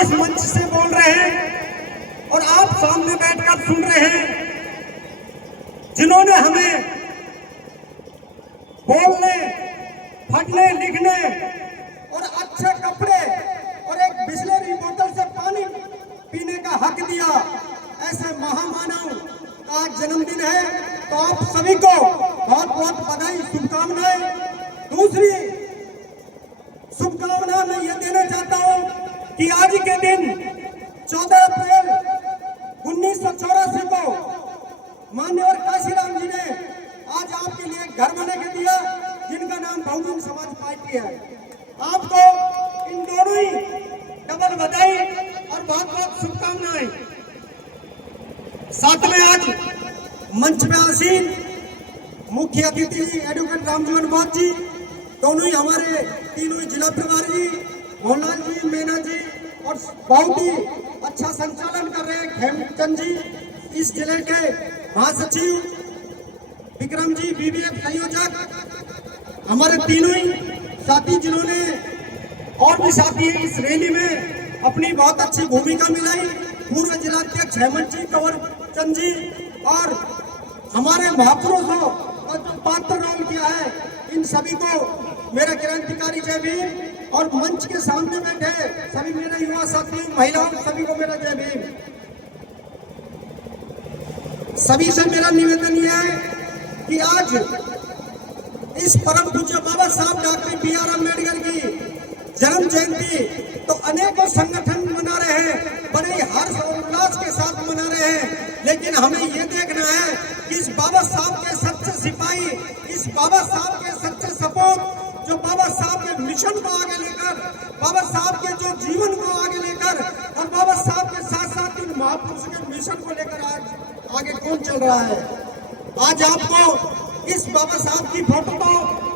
इस मंच से बोल रहे हैं और आप सामने बैठकर सुन रहे हैं, जिन्होंने हमें बोलने, पढ़ने, लिखने और अच्छे कपड़े और एक बिस्लेरी बोतल से पानी पीने का हक दिया, ऐसे महामानव का जन्मदिन है। तो आप सभी को बहुत बहुत बधाई, शुभकामनाएं। दूसरी शुभकामना मैं ये देना चाहता हूं कि आज के दिन 14 अप्रैल 1984 को माननीय काशीराम जी ने आज आपके लिए घर बना के दिया, जिनका नाम बहुजन समाज पार्टी है। आपको इन दोनों ही डबल बधाई और बहुत बहुत शुभकामनाएं। साथ में आज मंच में आसीन मुख्य अतिथि एडवोकेट रामजीवन बौद्ध जी, दोनों ही हमारे तीनों ही जिला प्रभारी जी, मोहनलाल जी, मीना जी, और बहुत ही अच्छा संचालन कर रहे हैं खेमचंद जी, इस जिले के महासचिव विक्रम जी, बीबीएफ संयोजक, हमारे तीनों ही साथी जिन्होंने और भी साथी इस रैली में अपनी बहुत अच्छी भूमिका मिलाई, पूर्व जिलाध्यक्ष हेमंत जी, कंवर चंद जी, और हमारे महापुरुषों का जो पात्र रोल किया है, इन सभी को मेरा क्रांतिकारी जय भीम। और मंच के सामने बैठे सभी मेरे युवा साथी, महिलाओं, सभी को मेरा जय भीम। सभी से मेरा निवेदन यह है कि आज इस परम पूज्य बाबा साहब डॉक्टर बी.आर. अम्बेडकर की जन्म जयंती तो अनेकों संगठन मना रहे हैं, बड़े हर्ष और उल्लास के साथ मना रहे हैं, लेकिन हमें ये देखना है कि इस बाबा साहब के सच्चे सिपाही, इस बाबा साहब के सच्चे सपूत, जो बाबा साहब के मिशन को आगे लेकर, बाबा साहब के जो जीवन को आगे लेकर, और बाबा साहब के साथ साथ इन महापुरुष के मिशन को लेकर आज आगे कौन चल रहा है। आज आपको इस बाबा साहब की फोटो तो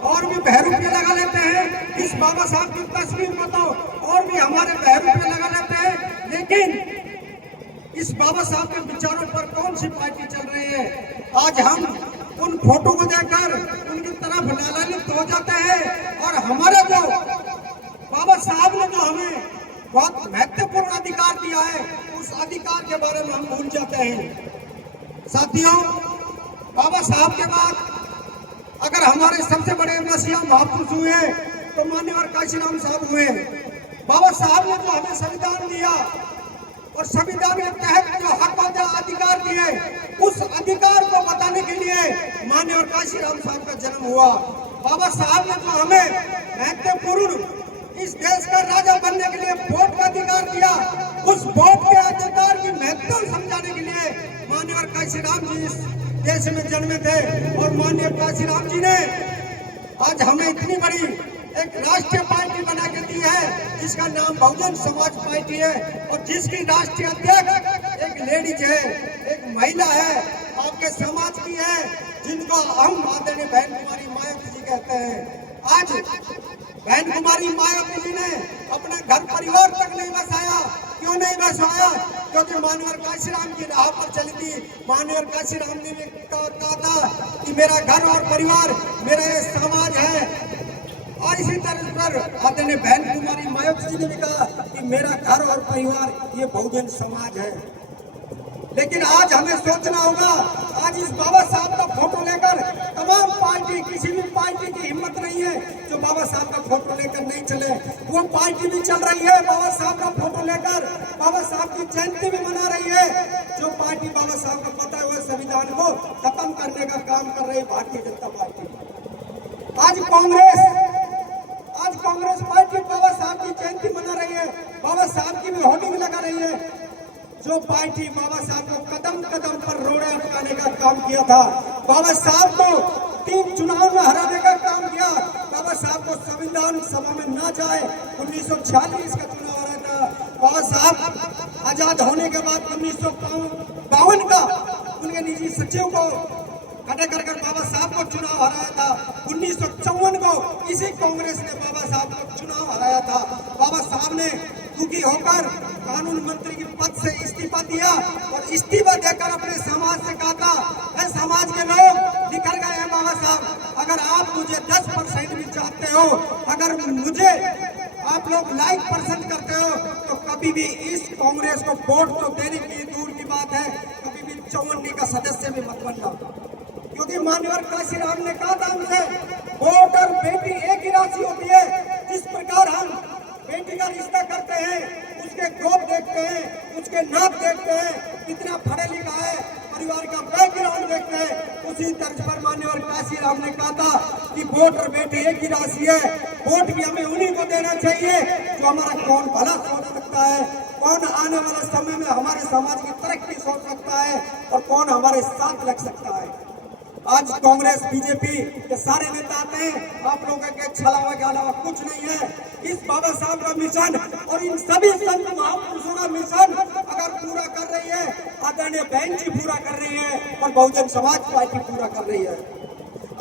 और भी 2 रुपये लगा लेते हैं, इस बाबा साहब की तस्वीर को तो और भी हमारे 2 रुपये लगा लेते हैं, लेकिन इस बाबा साहब के विचारों पर कौन सी पार्टी चल रही है। आज हम उन फोटो को देखकर उनकी तरफ लालान्वित हो जाते हैं, और हमारा जो बाबा साहब ने जो हमें बहुत महत्वपूर्ण अधिकार दिया है, उस अधिकार के बारे में हम भूल जाते हैं। साथियों, बाबा साहब के बाद अगर हमारे सबसे बड़े मसीहा महापुरुष हुए तो माननीय काशीराम साहब हुए। बाबा साहब ने जो हमें संविधान दिया और संविधान के तहत जो हक और अधिकार दिए, उस अधिकार को बताने के लिए माननीय काशीराम साहब का जन्म हुआ। बाबा साहब ने जो हमें महत्वपूर्ण इस देश का राजा बनने के लिए वोट का अधिकार दिया, उस वोट के अधिकार की महत्व समझाने के लिए माननीय काशीराम जी इस देश में जन्मे थे, और माननीय काशीराम जी ने आज हमें इतनी बड़ी एक राष्ट्रीय पार्टी बना के दी है, जिसका नाम बहुजन समाज पार्टी है, और जिसकी राष्ट्रीय अध्यक्ष एक लेडीज है, एक महिला है, आपके समाज की है, जिनको हम आदरणीय बहन कुमारी मायावती जी कहते हैं। आज बहन कुमारी मायावती जी ने अपने घर परिवार तक नहीं बसाया। क्यों नहीं बसाया? क्योंकि माननीय काशीराम की राह पर चली थी। माननीय काशीराम ने कहा था कि मेरा घर और परिवार मेरा ये समाज है, और इसी तरह पर आदरणीय बहन कुमारी मायावती जी ने भी कहा कि मेरा घर और परिवार ये बहुजन समाज है। लेकिन आज हमें सोचना होगा, आज इस बाबा साहब का फोटो लेकर तमाम पार्टी, किसी भी पार्टी की हिम्मत नहीं है जो बाबा साहब का फोटो लेकर नहीं चले। वो पार्टी भी चल रही है बाबा साहब का फोटो लेकर, बाबा साहब की जयंती भी मना रही है, जो पार्टी बाबा साहब का बताए हुए संविधान को खत्म करने का काम कर रही भारतीय जनता पार्टी। आज कांग्रेस पार्टी बाबा साहब की जयंती मना रही है, बाबा साहब की भी होर्डिंग लगा रही है। जो पार्टी बाबा साहब को कदम कदम पर रोड़े अटकाने का काम किया था, बाबा साहब को 3 चुनाव में हराने का काम किया, बाबा साहब को संविधान सभा में ना जाए 1946 का चुनाव हरा था। बाबा साहब आजाद होने के बाद 1952 का उनके निजी सचिव को खड़ा कर बाबा साहब को चुनाव हराया था। 1954 को इसी कांग्रेस ने बाबा साहब को चुनाव हराया था। बाबा साहब ने दुखी होकर कानून मंत्री के पद से इस्तीफा दिया, और इस्तीफा देकर अपने समाज से कहा था, समाज के लोग निकल गए हैं बाबा साहब, अगर आप मुझे 10% भी चाहते हो, अगर मुझे आप लोग लाइक पसंद करते हो, तो कभी भी इस कांग्रेस को वोट तो देने की दूर की बात है, कभी भी 54 का सदस्य भी मत बनना। क्योंकि मान्यवर काशीराम ने कहा था हमसे, वोट और बेटी एक ही राशि होती है। जिस प्रकार हम बेटी का रिश्ता करते हैं, उसके ग्रोथ देखते हैं, उसके नाप देखते हैं, कितना पढ़ा लिखा है, परिवार का बैकग्राउंड देखते हैं, उसी तर्ज पर मान्यवर काशीराम ने कहा था कि वोट और बेटी एक ही राशि है। वोट भी हमें उन्हीं को देना चाहिए जो हमारा कौन भला सोच सकता है, कौन आने वाले समय में हमारे समाज की तरक्की सोच सकता है और कौन हमारे साथ लग सकता है। आज कांग्रेस बीजेपी के सारे नेता आते हैं, आप लोगों के छलावा के अलावा कुछ नहीं है। इस बाबा साहब का मिशन और इन सभी संत महापुरुषों का मिशन अगर पूरा कर रही है, आदरणीय बहन जी पूरा कर रही है और बहुजन समाज पार्टी पूरा कर रही है।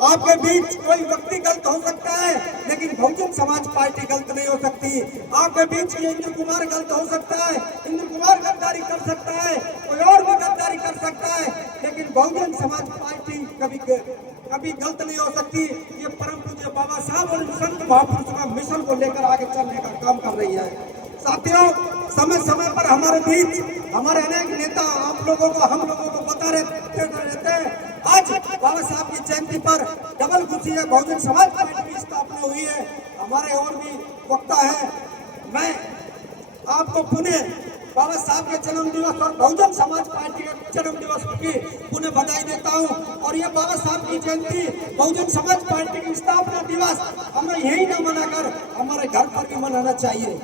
आपके बीच कोई व्यक्ति गलत हो सकता है, लेकिन बहुजन समाज पार्टी गलत नहीं हो सकती। आपके बीच इंद्र कुमार गलत हो सकता है, इंद्र कुमार गद्दारी कर सकता है, कोई और भी गद्दारी कर सकता है, लेकिन बहुजन समाज पार्टी कभी गलत नहीं हो सकती। ये परम पूज्य बाबा साहब और संत महापुरुषों का मिशन को लेकर आगे चलने का काम कर रही है। साथियों, समय समय पर हमारे बीच हमारे अनेक नेता आप लोगों को हम लोगों को बता रहते हैं। आज बाबा साहब की जयंती पर डबल खुशी है, बहुजन समाज पार्टी की स्थापना हुई है। हमारे और भी वक्ता है, मैं आपको पुनः बाबा साहब के जन्म दिवस और बहुजन समाज पार्टी के जन्म दिवस की पुनः बधाई देता हूं। और ये बाबा साहब की जयंती, बहुजन समाज पार्टी की स्थापना दिवस हमें यही न मनाकर हमारे घर पर भी मनाना चाहिए।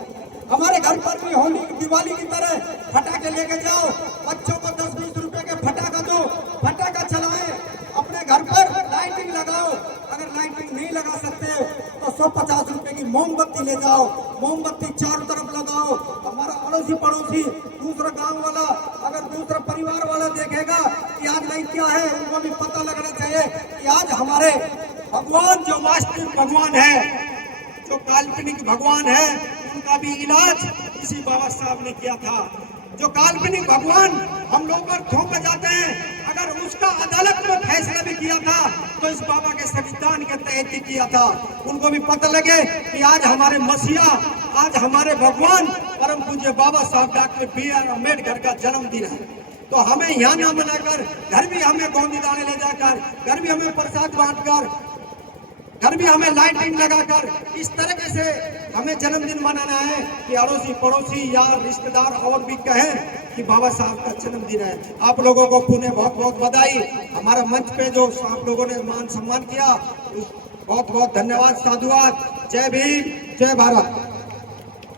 हमारे घर पर भी होली दिवाली की तरह फटाखे लेके जाओ, बच्चों को 10-20 रुपए के फटाखा दो, फटाखा चलाएं, अपने घर पर लाइटिंग लगाओ। अगर लाइटिंग नहीं लगा सकते तो 150 रुपए की मोमबत्ती ले जाओ, मोमबत्ती चारों तरफ लगाओ। हमारा अड़ोसी पड़ोसी दूसरा गांव वाला, अगर दूसरा परिवार वाला देखेगा कि आज नहीं क्या है, उनको भी पता लगना चाहिए कि आज हमारे भगवान जो वास्तविक भगवान है, जो काल्पनिक भगवान है, उनका भी इलाज इसी बाबा साहब ने किया था। जो काल्पनिक भगवान हम लोग पर थोपे जाते हैं, अगर उसका अदालत में फैसला भी किया था तो इस बाबा के संविधान के तहत ही किया था। उनको भी पता लगे कि आज हमारे मसीहा, आज हमारे भगवान परम पूज्य बाबा साहब डॉक्टर BR अम्बेडकर का जन्मदिन है। तो हमें यहाँ ना मनाकर, घर भी हमें गोंदी दाने ले जाकर, घर भी हमें प्रसाद बांटकर, घर भी हमें लाइटिंग लगाकर इस तरीके से हमें जन्मदिन मनाना है कि अड़ोसी पड़ोसी या रिश्तेदार और भी कहें कि बाबा साहब का जन्मदिन है। आप लोगों को पुनः बहुत बहुत बधाई। हमारा मंच पे जो आप लोगों ने मान सम्मान किया, बहुत बहुत धन्यवाद, साधुवाद। जय भीम, जय भारत।